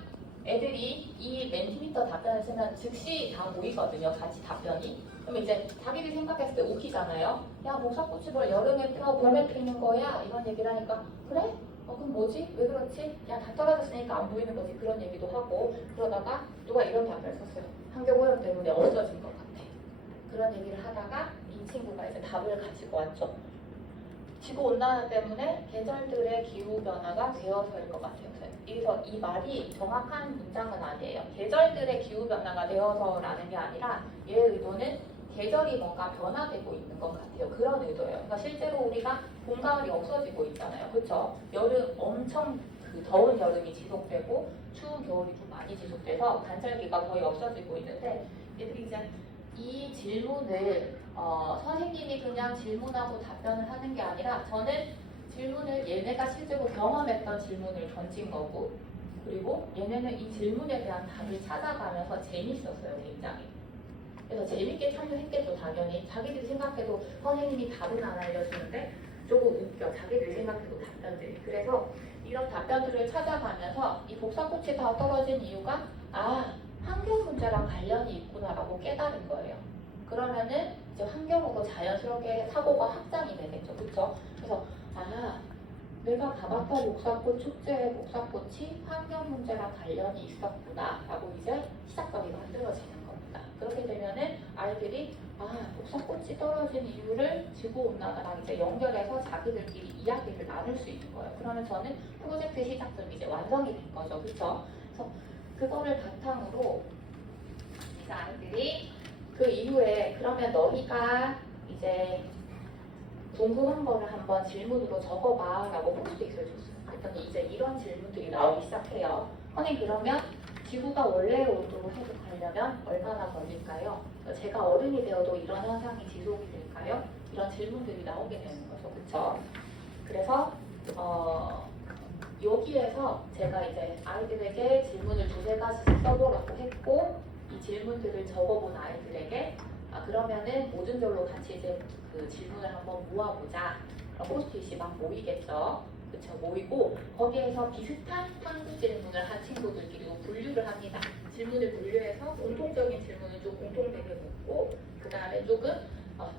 애들이 이 멘티미터 답변을 쓰면 즉시 다 보이거든요. 같이 답변이. 그럼 이제 자기들이 생각했을 때 웃기잖아요. 야, 복사꽃이 여름에 펴, 봄에 피는 거야? 이런 얘기를 하니까 그래? 그럼 뭐지? 왜 그렇지? 야, 다 떨어졌으니까 안 보이는 거지. 그런 얘기도 하고 그러다가 누가 이런 답변을 썼어요. 환경오염 때문에 없어진 것 같아. 그런 얘기를 하다가 이 친구가 이제 답을 가지고 왔죠. 지구온난화 때문에 계절들의 기후변화가 되어서일 것 같아요. 그래서 이 말이 정확한 문장은 아니에요. 계절들의 기후변화가 되어서라는 게 아니라 얘의 의도는 계절이 뭔가 변화되고 있는 것 같아요. 그런 의도예요. 그러니까 실제로 우리가 봄, 가을이 없어지고 있잖아요. 그렇죠? 여름 엄청 더운 여름이 지속되고 추운 겨울이 좀 많이 지속돼서 간절기가 거의 없어지고 있는데 얘들이 이제 이 질문을 선생님이 그냥 질문하고 답변을 하는 게 아니라 저는 질문을 얘네가 실제로 경험했던 질문을 던진 거고 그리고 얘네는 이 질문에 대한 답을 찾아가면서 재밌었어요. 굉장히. 그래서 재밌게 참여했겠죠. 당연히. 자기들이 생각해도 선생님이 답은 안 알려주는데 조금 웃겨. 자기들이 생각해도 답변들이. 그래서 이런 답변들을 찾아가면서 이 복사꽃이 다 떨어진 이유가 환경 문제랑 관련이 있구나라고 깨달은 거예요. 그러면은 이제 환경으로 자연스럽게 사고가 확장이 되겠죠. 그렇죠? 그래서 내가 가봤던 복사꽃 축제의 복사꽃이 환경 문제랑 관련이 있었구나라고 이제 시작점이 만들어지는 겁니다. 그렇게 되면은 아이들이 복사꽃이 떨어진 이유를 지구온난화랑 이제 연결해서 자기들끼리 이야기를 나눌 수 있는 거예요. 그러면 저는 프로젝트 시작점이 이제 완성이 된 거죠. 그렇죠? 그래서 그거를 바탕으로 이제 아이들이 그 이후에 그러면 너희가 이제 궁금한 거를 한번 질문으로 적어봐 라고 포스트잇을 줬어요. 그랬더니 이제 이런 질문들이 나오기 시작해요. 선생님 그러면 지구가 원래 온도로 회복하려면 얼마나 걸릴까요? 제가 어른이 되어도 이런 현상이 지속이 될까요? 이런 질문들이 나오게 되는 거죠. 그렇죠? 그래서 여기에서 제가 이제 아이들에게 질문을 2-3가지씩 써보라고 했고 이 질문들을 적어본 아이들에게 그러면은 모든 별로 같이 이제 그 질문을 한번 모아보자. 포스트잇이 막 모이겠죠. 그쵸? 모이고 거기에서 비슷한 탐구 질문을 한 친구들끼리도 분류를 합니다. 질문을 분류해서 공통적인 질문을 좀 공통되게 묻고 그 다음에 조금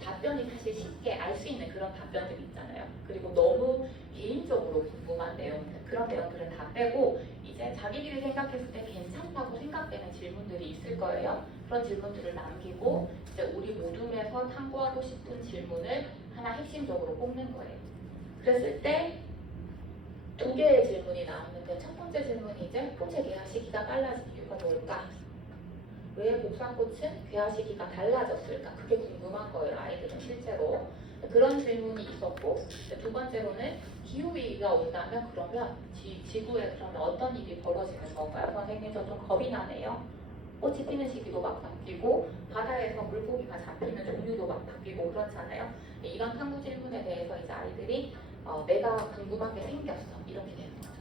답변이 사실 쉽게 알 수 있는 그런 답변들이 있잖아요. 그리고 너무 개인적으로 궁금한 내용들 그런 내용들은 다 빼고 이제 자기들이 생각했을 때 괜찮다고 생각되는 질문들이 있을 거예요. 그런 질문들을 남기고 이제 우리 모둠에서 탐구하고 싶은 질문을 하나 핵심적으로 뽑는 거예요. 그랬을 때 2개의 질문이 나오는데 첫 번째 질문이 이제 꽃의 개화 시기가 빨라진 이유가 뭘까? 왜 복사꽃은 개화 시기가 달라졌을까? 그게 궁금한 거예요. 아이들은 실제로. 그런 질문이 있었고 2번째로는 기후위기가 온다면 그러면 지구에 그러면 어떤 일이 벌어지는 건가요? 선생님 저 좀 겁이 나네요. 꽃이 피는 시기도 막 바뀌고 바다에서 물고기가 잡히는 종류도 막 바뀌고 그렇잖아요. 이런 탐구 질문에 대해서 이제 아이들이 내가 궁금한 게 생겼어 이렇게 되는 거죠.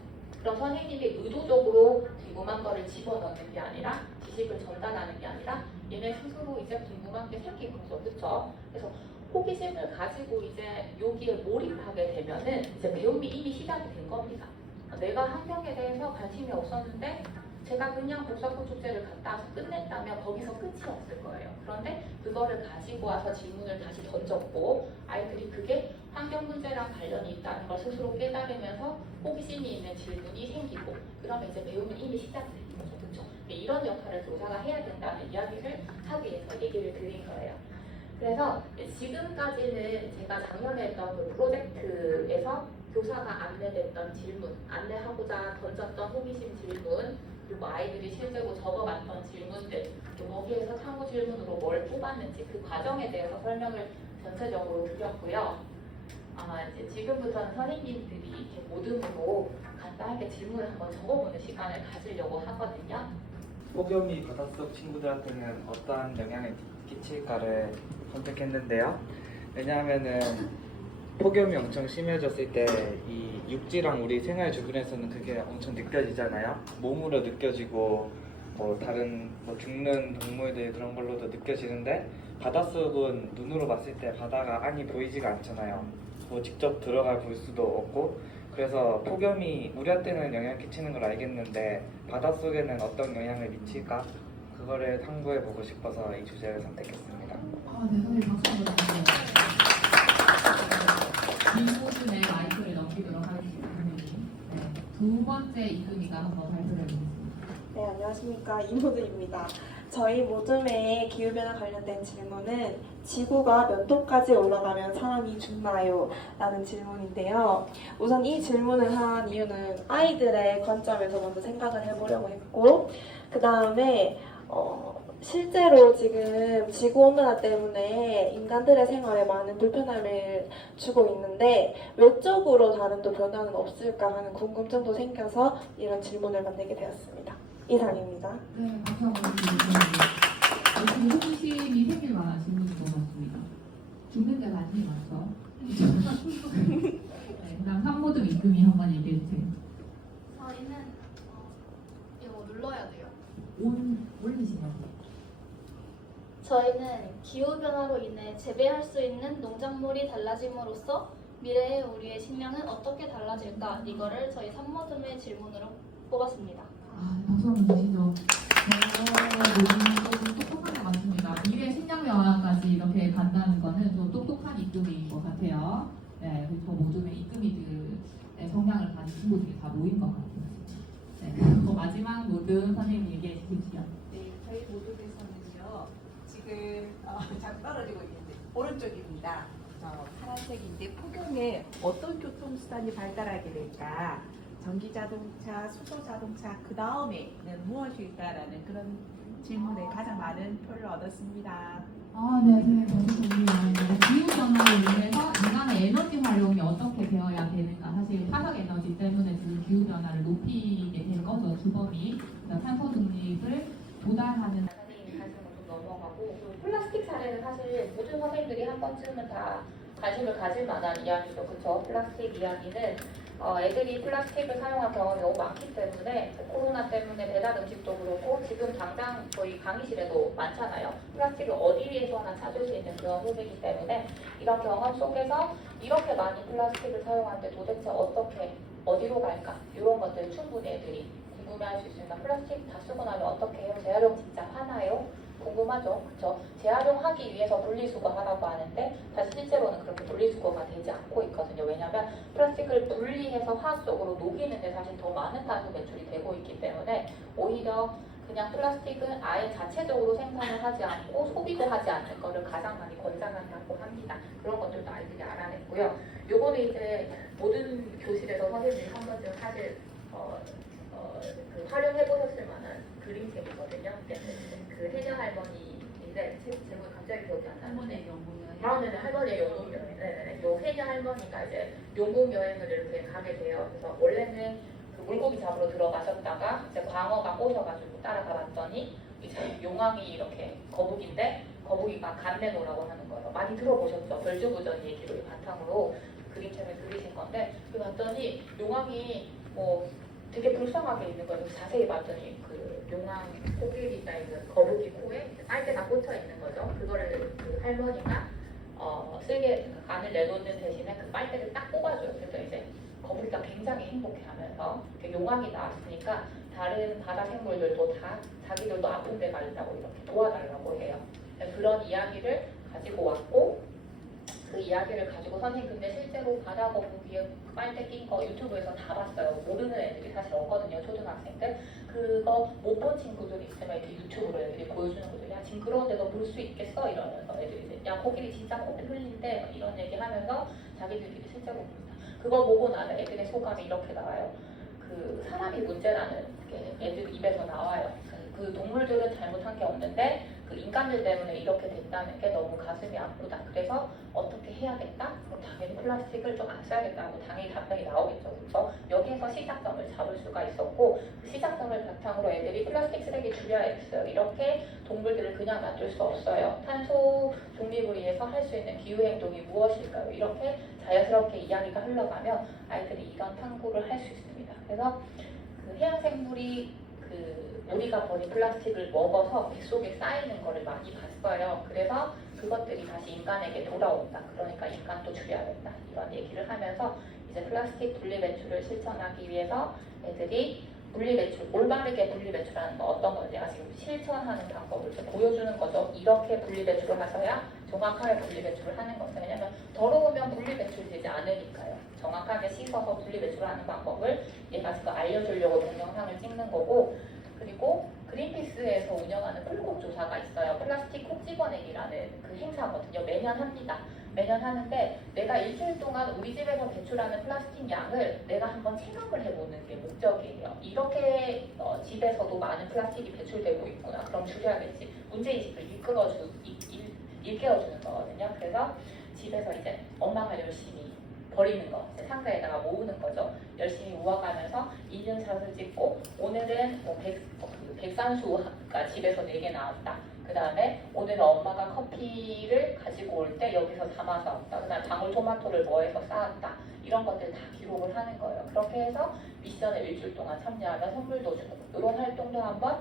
그럼 선생님이 의도적으로 궁금한 거를 집어넣는 게 아니라 지식을 전달하는 게 아니라 얘네 스스로 이제 궁금한 게 생긴 거죠. 그렇죠? 그래서 호기심을 가지고 이제 여기에 몰입하게 되면은 이제 배움이 이미 시작이 된 겁니다. 내가 환경에 대해서 관심이 없었는데 제가 그냥 복사꽃 축제를 갔다 와서 끝냈다면 거기서 끝이었을 거예요. 그런데 그거를 가지고 와서 질문을 다시 던졌고 아이들이 그게 환경 문제랑 관련이 있다는 걸 스스로 깨달으면서 호기심이 있는 질문이 생기고 그러면 이제 배움은 이미 시작된 거죠. 그렇죠? 이런 역할을 교사가 해야 된다는 이야기를 하기 위해서 얘기를 드린 거예요. 그래서 지금까지는 제가 작년에 했던 그 프로젝트에서 교사가 안내됐던 질문, 안내하고자 던졌던 호기심 질문, 그리고 아이들이 실제로 적어봤던 질문들, 또 거기에서 탐구 질문으로 뭘 뽑았는지 그 과정에 대해서 설명을 전체적으로 드렸고요. 이제 지금부터는 선생님들이 이렇게 모둠으로 간단하게 질문을 한번 적어보는 시간을 가지려고 하거든요. 폭염이 바닷속 친구들한테는 어떠한 영향을 끼칠까를 선택했는데요. 왜냐하면은 폭염이 엄청 심해졌을 때 이 육지랑 우리 생활 주변에서는 그게 엄청 느껴지잖아요. 몸으로 느껴지고 뭐 다른 뭐 죽는 동물들 그런 걸로도 느껴지는데 바닷속은 눈으로 봤을 때 바다가 안이 보이지가 않잖아요. 뭐 직접 들어가 볼 수도 없고 그래서 폭염이 우리한테는 영향을 끼치는 걸 알겠는데 바닷속에는 어떤 영향을 미칠까? 그거를 탐구해보고 싶어서 이 주제를 선택했습니다. 아, 네, 선생님 박수 한번 주세요. 뒷모습에 마이크를 넘기도록 하겠습니다. 선생님. 네, 두 번째 이금희가 한번 발표를 해보겠습니다. 네, 안녕하십니까. 이모드입니다. 저희 모둠의 기후변화 관련된 질문은 지구가 몇 도까지 올라가면 사람이 죽나요? 라는 질문인데요. 우선 이 질문을 한 이유는 아이들의 관점에서 먼저 생각을 해보려고 했고, 그 다음에 실제로 지금 지구온난화 때문에 인간들의 생활에 많은 불편함을 주고 있는데 외적으로 다른 또 변화는 없을까 하는 궁금증도 생겨서 이런 질문을 만들게 되었습니다. 이상입니다. 네, 박수 한번 주세요. 지금 호기심이 생길 만한 질문인 것 같습니다. 죽는 게 맞니 맞죠? 네, 그다음 산모등 이금희 한번 얘기해 주세요. 저희는 이거 눌러야 돼요. 올리시면. 저희는 기후변화로 인해 재배할 수 있는 농작물이 달라짐으로써 미래의 우리의 식량은 어떻게 달라질까? 이거를 저희 산모듬의 질문으로 뽑았습니다. 아, 박수 한번 주시죠. 좀 똑똑한 것 같습니다. 미래 식량 영화까지 이렇게 간다는 거는 좀 똑똑한 이금희인 것 같아요. 네, 저 모둠의 이금희들의 성향을 가진 친구들이 다 모인 것 같아요. 네, 그리고 마지막 모둠 선생님 얘기해 주십시오. 네, 저희 모둠에서는요 지금 장 떨어지고 있는데 오른쪽입니다. 파란색인데 폭염에 어떤 교통수단이 발달하게 될까? 전기자동차, 수소자동차 그 다음에는 무엇일까라는 그런 질문에 가장 많은 표를 얻었습니다. 아, 네, 선생님 감사합니다. 기후변화로 인해서 인간의 에너지 활용이 어떻게 되어야 되는가. 사실 화석 에너지 때문에 지금 기후변화를 높이게 된 거죠, 주범이. 그러니까 탄소 중립을 도달하는. 선생님이 관심을 좀 넘어가고 그 플라스틱 사례는 사실 모든 선생님들이 한 번쯤은 다 관심을 가질 만한 이야기죠. 그렇죠? 플라스틱 이야기는 애들이 플라스틱을 사용한 경험이 너무 많기 때문에 코로나 때문에 배달 음식도 그렇고 지금 당장 저희 강의실에도 많잖아요. 플라스틱을 어디에서나 찾을 수 있는 그런 소재이기 때문에 이런 경험 속에서 이렇게 많이 플라스틱을 사용하는데 도대체 어떻게 어디로 갈까? 이런 것들 충분히 애들이 궁금해할 수 있습니다. 플라스틱 다 쓰고 나면 어떻게 해요? 재활용 진짜 하나요? 궁금하죠? 그렇죠? 재활용하기 위해서 분리수거하라고 하는데 사실 실제로는 그렇게 분리수거가 되지 않고 있거든요. 왜냐하면 플라스틱을 분리해서 화학 속으로 녹이는데 사실 더 많은 탄소 배출이 되고 있기 때문에 오히려 그냥 플라스틱은 아예 자체적으로 생산을 하지 않고 소비도 하지 않는 거를 가장 많이 권장한다고 합니다. 그런 것들도 아이들이 알아냈고요. 요거는 이제 모든 교실에서 선생님이 한 번쯤 사실 그 활용해 보셨을 만한 그림책이거든요. 그 해녀 할머니인데 제목이 갑자기 기억이 안 나는데 할머니의 용궁여행. 네네. 요 해녀 할머니가 이제 용궁 여행을 이렇게 가게 돼요. 그래서 원래는 그 물고기 잡으러 들어가셨다가 이제 광어가 꼬셔가지고 따라가 봤더니 이제 용왕이 이렇게 거북인데 거북이가 간 내놓으라고 하는 거예요. 많이 들어보셨죠? 별주부전 얘기를 바탕으로 그림책을 그리신 건데 그 봤더니 용왕이 뭐 되게 불쌍하게 있는 거예요. 자세히 봤더니 그 용왕 코끼리가 있는 거북이 코에 빨대가 꽂혀 있는 거죠. 그거를 그 할머니가 쓸개 간을 내놓는 대신에 그 빨대를 딱 꼽아줘요. 그래서 이제 거북이가 굉장히 행복해하면서 용왕이 나왔으니까 다른 바다 생물들도 다 자기들도 아픈 데가 있다고 이렇게 도와달라고 해요. 그런 이야기를 가지고 왔고 그 이야기를 가지고 선생님 근데 실제로 바다 거북이에 빨대 낀 거 유튜브에서 다 봤어요. 모르는 애들이 사실 없거든요. 초등학생들. 그거 못 본 친구들이 있으면 이렇게 유튜브로 애들이 보여주는 거죠. 야 지금 그런데 너 볼 수 있겠어? 이러면서 애들이 이제 야 코끼리 진짜 코피 흘린대 이런 얘기 하면서 자기들끼리 실제로 봅니다. 그거 보고 나면 애들의 소감이 이렇게 나와요. 그 사람이 문제라는 게 애들 입에서 나와요. 그 동물들은 잘못한 게 없는데 그 인간들 때문에 이렇게 됐다는 게 너무 가슴이 아프다. 그래서 어떻게 해야겠다? 그럼 당연히 플라스틱을 좀 안 써야겠다고 당연히 답변이 나오겠죠. 그래서 여기에서 시작점을 잡을 수가 있었고 그 시작점을 바탕으로 애들이 플라스틱 쓰레기 줄여야겠어요. 이렇게 동물들을 그냥 놔둘 수 없어요. 탄소 중립을 위해서 할 수 있는 기후행동이 무엇일까요? 이렇게 자연스럽게 이야기가 흘러가면 아이들이 이런 탐구를 할 수 있습니다. 그래서 그 해양생물이 우리가 버린 플라스틱을 먹어서 뱃속에 쌓이는 거를 많이 봤어요. 그래서 그것들이 다시 인간에게 돌아온다. 그러니까 인간도 줄여야겠다. 이런 얘기를 하면서 이제 플라스틱 분리 배출을 실천하기 위해서 애들이 분리 배출, 올바르게 분리 배출하는 거 어떤 건지 제가 지금 실천하는 방법을 이렇게 보여주는 거죠. 이렇게 분리 배출을 하셔야 정확하게 분리 배출을 하는 거죠. 왜냐면 더러우면 분리 배출되지 않으니까요. 정확하게 씻어서 분리 배출하는 방법을 얘가 지금 알려주려고 동영상을 찍는 거고, 그리고 그린피스에서 운영하는 풀콕 조사가 있어요. 플라스틱 콕 집어내기라는 그 행사거든요. 매년 합니다. 매년 하는데 내가 일주일 동안 우리 집에서 배출하는 플라스틱 양을 내가 한번 체감을 해보는 게 목적이에요. 이렇게 집에서도 많은 플라스틱이 배출되고 있구나. 그럼 줄여야겠지. 문제의식을 일깨워주는 거거든요. 그래서 집에서 이제 엄마가 열심히 버리는 거, 이제 상자에다가 모으는 거죠. 열심히 모아가면서 인증샷을 찍고, 오늘은 백산수가 집에서 4개 나왔다. 그 다음에 오늘은 엄마가 커피를 가지고 올 때 여기서 담아서 왔다. 그 다음에 방울토마토를 뭐해서 쌓았다. 이런 것들 다 기록을 하는 거예요. 그렇게 해서 미션을 일주일 동안 참여하면 선물도 주고, 이런 활동도 한번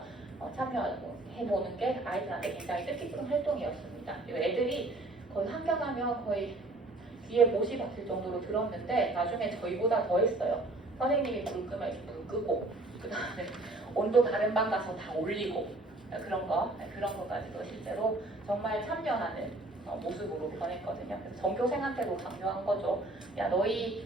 참여해보는 게 아이들한테 굉장히 뜻깊은 활동이었습니다. 애들이 거의 환경하면 거의 귀에 못이 박힐 정도로 들었는데 나중에 저희보다 더 했어요. 선생님이 불 끄면 이렇게 불 끄고, 그 다음에 온도 다른 방 가서 다 올리고, 그런 것까지도 실제로 정말 참여하는 모습으로 변했거든요. 그래서 전교생한테도 강요한 거죠. 야, 너희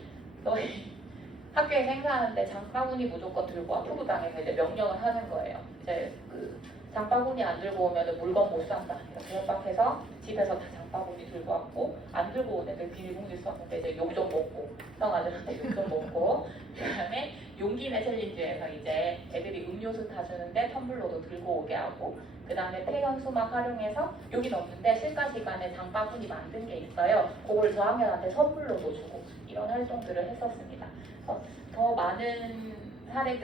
학교에서 행사하는데 장바구니 무조건 들고 와. 프로당에서 이제 명령을 하는 거예요. 이제 그 장바구니 안 들고 오면 물건 못 산다. 이렇게 협박해서 집에서 다 장바구니 들고 왔고, 안 들고 온 애들 비닐봉지 썼는데 이제 욕 좀 먹고, 형아들한테 욕 좀 먹고, 그 다음에 용기내 챌린지에서 이제 애들이 음료수 타주는데 텀블러도 들고 오게 하고, 그 다음에 폐연 수막 활용해서 여기 없는데 실가 시간에 장바구니 만든 게 있어요. 그걸 저학년한테 선물로도 주고, 이런 활동들을 했었습니다. 더 많은 사례들